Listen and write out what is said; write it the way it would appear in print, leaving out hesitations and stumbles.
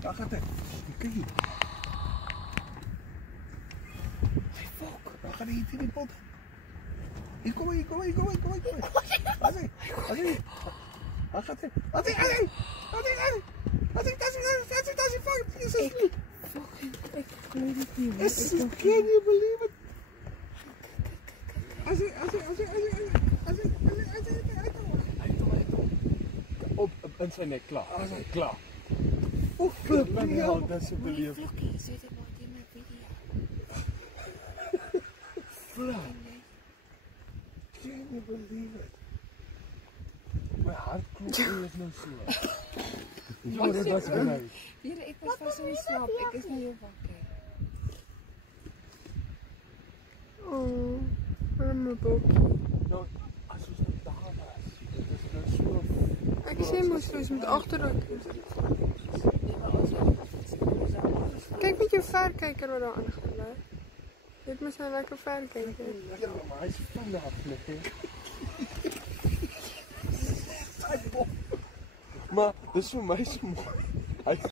Daar gaat hij. Kijk hier. Hey, fuck. Daar gaat hij in die pot. Hier, kom maar. Daar gaat hij. Can you believe it? Op in zijn nek, klaar. Klaar. Oh, flip, dat is een beleef. Vlokkie, zet hem maar in mijn video. Flip. Can you believe it? Mijn hart klopt eerst nou zo. Ja, dat was gelijk. Hier, ik was vast in slaap. Ik is nou heel wakker. Oh, mijn bokkie. Nou, als we het daar was, dat is nou zo. Ik zie moesloos met achteruit. Kijk met je verrekijker wat daar aangelegd. Dit moet een lekker verrekijker. Ja, maar hij is vanaf, hè. Maar, dat is voor mij zo mooi.